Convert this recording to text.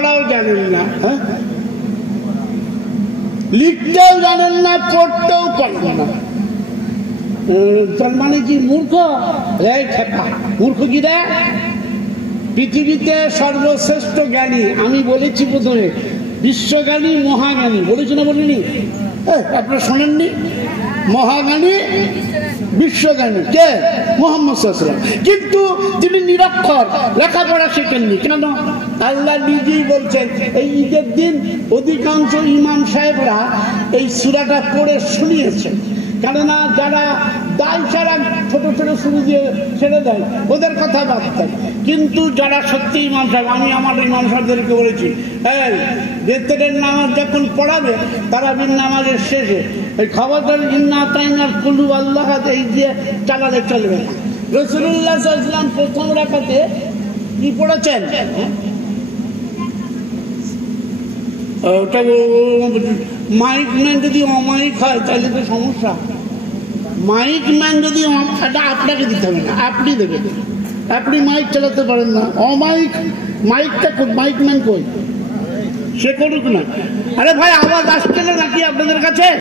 পড়াও জানেন না, হ্যাঁ, লিখতেও জানেন না, পড়তেও পারেন না। তার মানে কি মূর্খ? মূর্খ কি রে? পৃথিবীতে সর্বশ্রেষ্ঠ জ্ঞানী আমি বলেছি প্রথমে, বিশ্বজ্ঞানী মহাজ্ঞানী বলেছি না, বলিনি? আপনারা শোনেননি? মহাজ্ঞানী বিশ্বজ্ঞানী কে? মুহাম্মদ সাল্লাল্লাহু আলাইহি ওয়াসাল্লাম। কিন্তু তিনি নিরক্ষর, লেখাপড়া শেখেননি। কেন? আল্লাহ নিজেই বলছেন এই ঈদের দিন অধিকাংশ ইমাম সাহেবরা এই সূরাটা পড়ে শুনিয়েছেন। কেননা যারা দায় ছাড়া ছোট ছোট শুরু দিয়ে ছেড়ে দেয় ওদের কথা বাদ দেয়। কিন্তু যারা সত্যি ইমাম সাহেব, আমি আমার ইমাম সাহেবদেরকে বলেছি, এই বেতেরের নামাজ যখন পড়াবে তারাবির নামাজের শেষে এই খবরদার ইন্না তাইনার কুলু আল্লাহ এই দিয়ে চালালে চলবে না। রাসূলুল্লাহ সাল্লাল্লাহু আলাইহি ওয়াসাল্লাম প্রথম রাকাতে কি পড়েছেন? ওটা মাইক ম্যান যদি অমাইক হয় তাহলে তো সমস্যা। মাইক ম্যান যদি আপনাকে দিতে হবে না, আপনি দেবেন। আপনি মাইক চালাতে পারেন না, অমাইক মাইকটা মাইক ম্যান কই, সে করুক না। আরে ভাই আওয়াজ আসছে না নাকি আপনাদের কাছে?